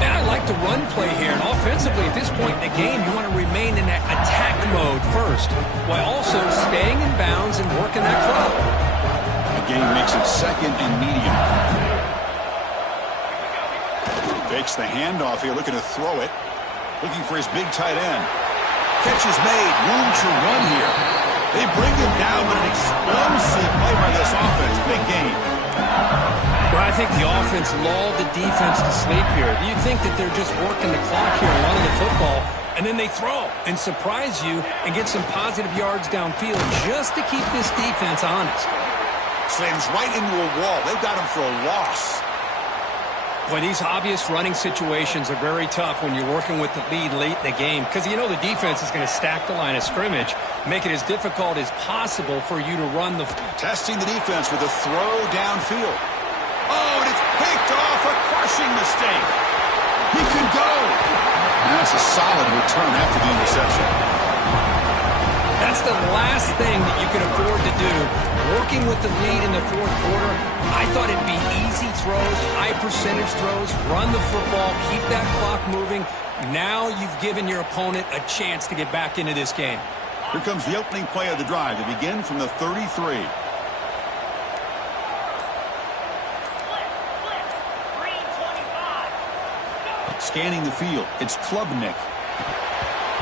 And I like the run play here. And offensively, at this point in the game, you want to remain in that attack mode first, while also staying in bounds and working that clock. The game makes it second and medium. Fakes the handoff here, looking to throw it. Looking for his big tight end. Catch is made. Room to run here. They bring him down, but an explosive play by this offense. Big game. Well, I think the offense lulled the defense to sleep here. You think that they're just working the clock here and running the football, and then they throw and surprise you and get some positive yards downfield just to keep this defense honest. Slams right into a wall. They've got him for a loss. Boy, these obvious running situations are very tough when you're working with the lead late in the game because you know the defense is going to stack the line of scrimmage, make it as difficult as possible for you to run the... Testing the defense with a throw downfield. Oh, and it's picked off, a crushing mistake. He could go. And that's a solid return after the interception. That's the last thing that you can afford to do. Working with the lead in the fourth quarter, I thought it'd be easy throws, high percentage throws, run the football, keep that clock moving. Now you've given your opponent a chance to get back into this game. Here comes the opening play of the drive to begin from the 33. Scanning the field, it's Klubnik.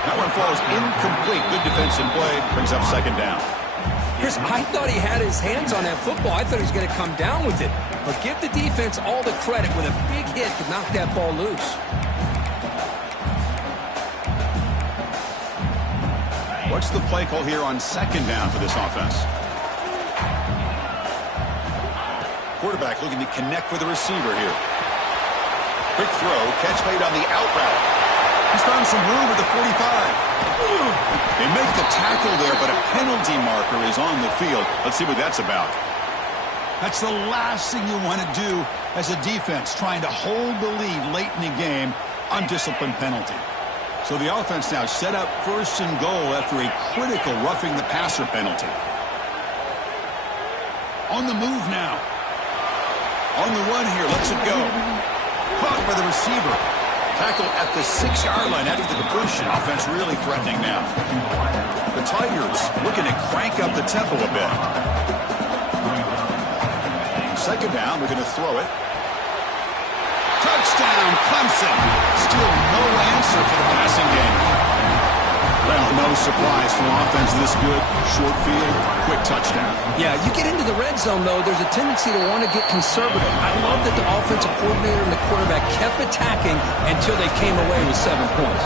That one falls incomplete. Good defensive play, brings up second down. Chris, I thought he had his hands on that football. I thought he was going to come down with it. But give the defense all the credit with a big hit to knock that ball loose. What's the play call here on second down for this offense? Quarterback looking to connect with the receiver here. Quick throw, catch made on the out route. He's found some room at the 45. They make the tackle there, but a penalty marker is on the field. Let's see what that's about. That's the last thing you want to do as a defense, trying to hold the lead late in the game. Undisciplined penalty. So the offense now set up first and goal after a critical roughing the passer penalty. On the move now. On the run here, lets it go. Caught by the receiver. Tackle at the 6-yard line after the completion. Offense really threatening now. The Tigers looking to crank up the tempo a bit. Second down, we're going to throw it. Touchdown, Clemson. Still no answer for the passing game. Well, no surprise from offense this good. Short field, quick touchdown. Yeah, you get into the red zone, though, there's a tendency to want to get conservative. I love that the offensive coordinator and the quarterback kept attacking until they came away with 7 points.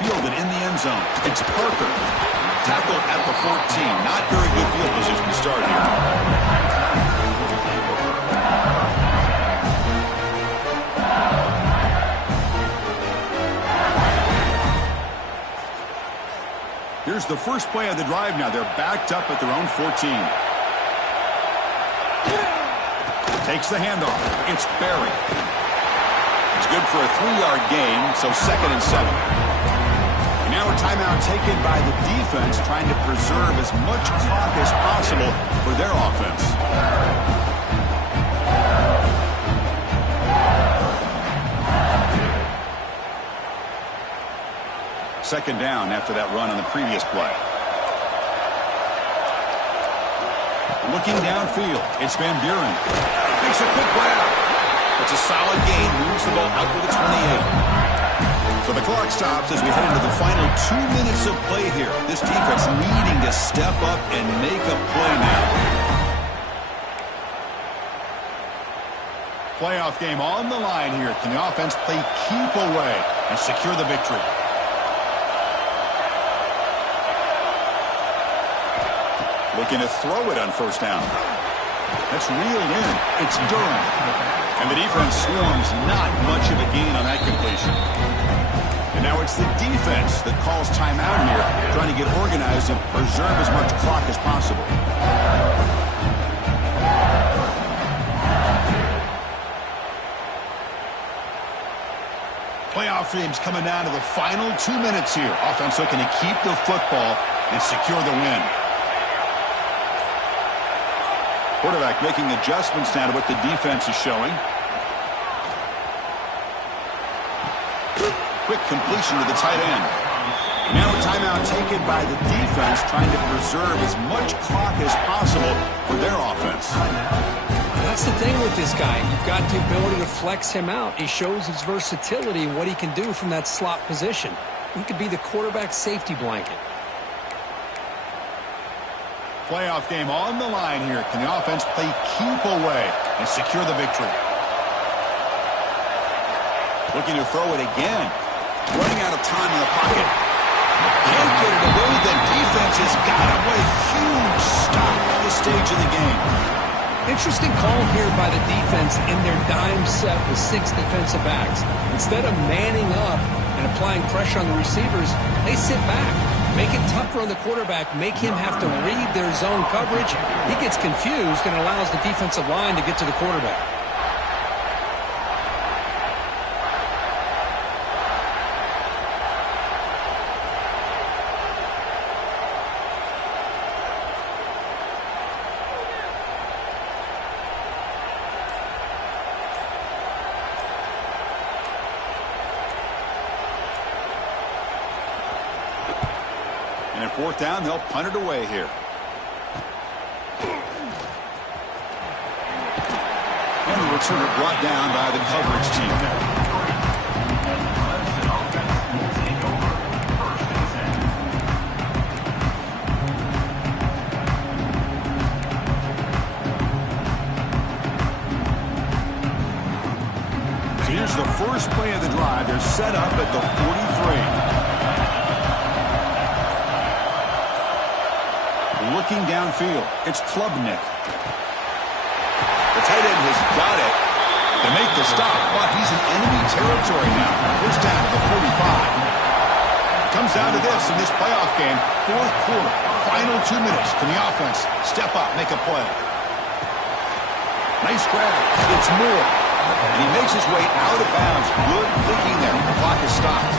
Fielded in the end zone. It's Parker. Tackle at the 14. Not very good field position to start here. Here's the first play of the drive now. They're backed up at their own 14. Takes the handoff. It's Barry. It's good for a 3-yard gain, so 2nd and 7. And now a timeout taken by the defense, trying to preserve as much clock as possible for their offense. Second down after that run on the previous play. Looking downfield, it's Van Buren. Makes a quick way out. It's a solid gain, moves the ball out to the 28. So the clock stops as we head into the final 2 minutes of play here. This defense needing to step up and make a play now. Playoff game on the line here. Can the offense play keep away and secure the victory? Looking to throw it on first down. That's reeled in. It's Durham. And the defense swarms, not much of a gain on that completion. And now it's the defense that calls timeout here, trying to get organized and preserve as much clock as possible. Playoff games coming down to the final 2 minutes here. Offense looking to keep the football and secure the win. Quarterback making adjustments now to what the defense is showing. Quick completion to the tight end. Now a timeout taken by the defense, trying to preserve as much clock as possible for their offense. That's the thing with this guy. You've got the ability to flex him out. He shows his versatility and what he can do from that slot position. He could be the quarterback safety blanket. Playoff game on the line here. Can the offense play keep away and secure the victory? Looking to throw it again. Running out of time in the pocket. Can't get it away. The defense has got him. What a huge stop at this stage of the game. Interesting call here by the defense in their dime set with 6 defensive backs. Instead of manning up and applying pressure on the receivers, they sit back. Make it tougher on the quarterback. Make him have to read their zone coverage. He gets confused and allows the defensive line to get to the quarterback. And at 4th down, they'll punt it away here. And the returner brought down by the coverage team. first play of the drive, they're set up at the 43. Looking downfield, it's Klubnik. The tight end has got it to make the stop, but he's in enemy territory now. First down to the 45. Comes down to this in this playoff game, fourth quarter, final 2 minutes. Can the offense step up, make a play? Nice grab. It's Moore. And he makes his way out of bounds. Good thinking there. The clock is stopped.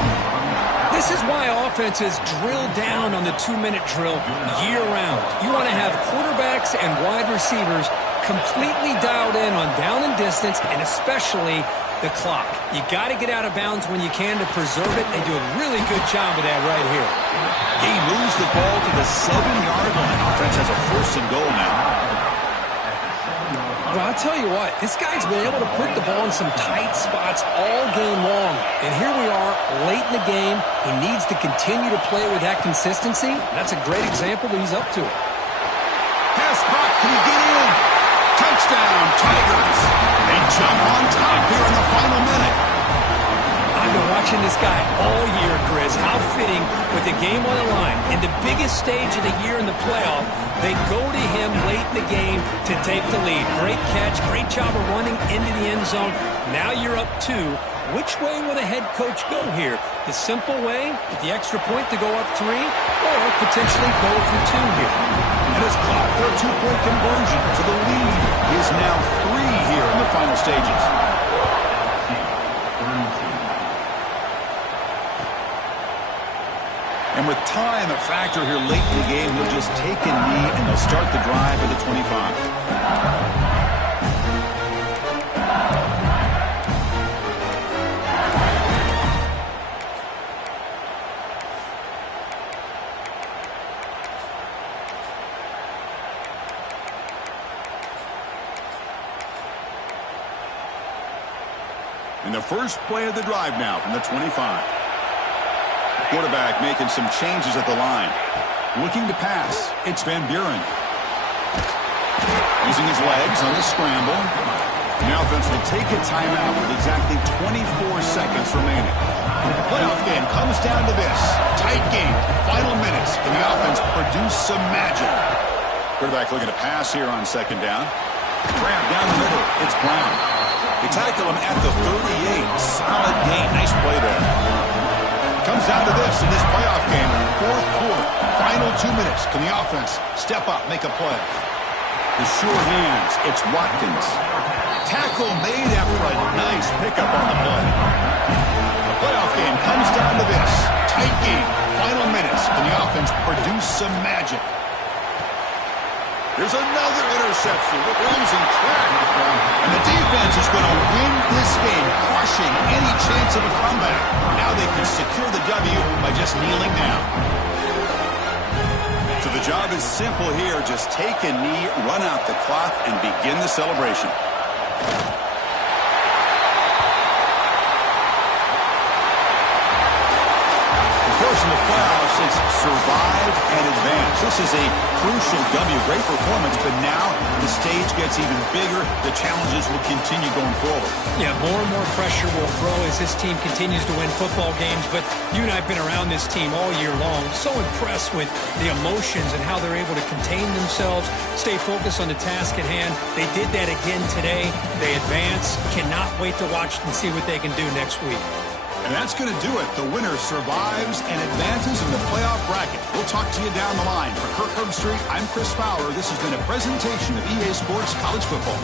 This is why offenses drill down on the 2-minute drill year-round. You want to have quarterbacks and wide receivers completely dialed in on down and distance, and especially the clock. You got to get out of bounds when you can to preserve it. They do a really good job of that right here. He moves the ball to the 7-yard line. Offense has a first and goal now. Well, I'll tell you what, this guy's been able to put the ball in some tight spots all game long. And here we are, late in the game. He needs to continue to play with that consistency. That's a great example that he's up to it. Pass caught. Can he get in? Touchdown, Tigers. They jump on top here in the final minute. I've been watching this guy all year, Chris. How fitting with the game on the line. In the biggest stage of the year in the playoff, they go to him late in the game to take the lead. Great catch, great job of running into the end zone. Now you're up 2. Which way will the head coach go here? The simple way, with the extra point to go up 3, or potentially go for 2 here? And it's clock for a 2-point conversion. So the lead is now 3 here in the final stages. And with time a factor here late in the game, he'll just take a knee and they'll start the drive at the 25. And the first play of the drive now from the 25. Quarterback making some changes at the line. Looking to pass. It's Van Buren. Using his legs on the scramble. The offense will take a timeout with exactly 24 seconds remaining. The playoff game comes down to this. Tight game. Final minutes. Can the offense produce some magic? Quarterback looking to pass here on second down. Grab down the middle. It's Brown. They tackle him at the 38. Solid gain. Nice play there. Comes down to this in this playoff game. Fourth quarter, final 2 minutes. Can the offense step up, make a play? The sure hands, it's Watkins. Tackle made after a nice pickup on the play. The playoff game comes down to this. Tight game, final minutes. Can the offense produce some magic? There's another interception with losing track. And the defense is going to win this game, crushing any chance of a comeback. Now they can secure the W by just kneeling down. So the job is simple here. Just take a knee, run out the clock, and begin the celebration. In the playoffs, it's survive and advance. This is a crucial W. Great performance, but now the stage gets even bigger. The challenges will continue going forward. Yeah, more and more pressure will grow as this team continues to win football games, but you and I have been around this team all year long. So impressed with the emotions and how they're able to contain themselves, stay focused on the task at hand. They did that again today. They advance. Cannot wait to watch and see what they can do next week. And that's going to do it. The winner survives and advances in the playoff bracket. We'll talk to you down the line. For Kirk Herbstreit, I'm Chris Fowler. This has been a presentation of EA Sports College Football.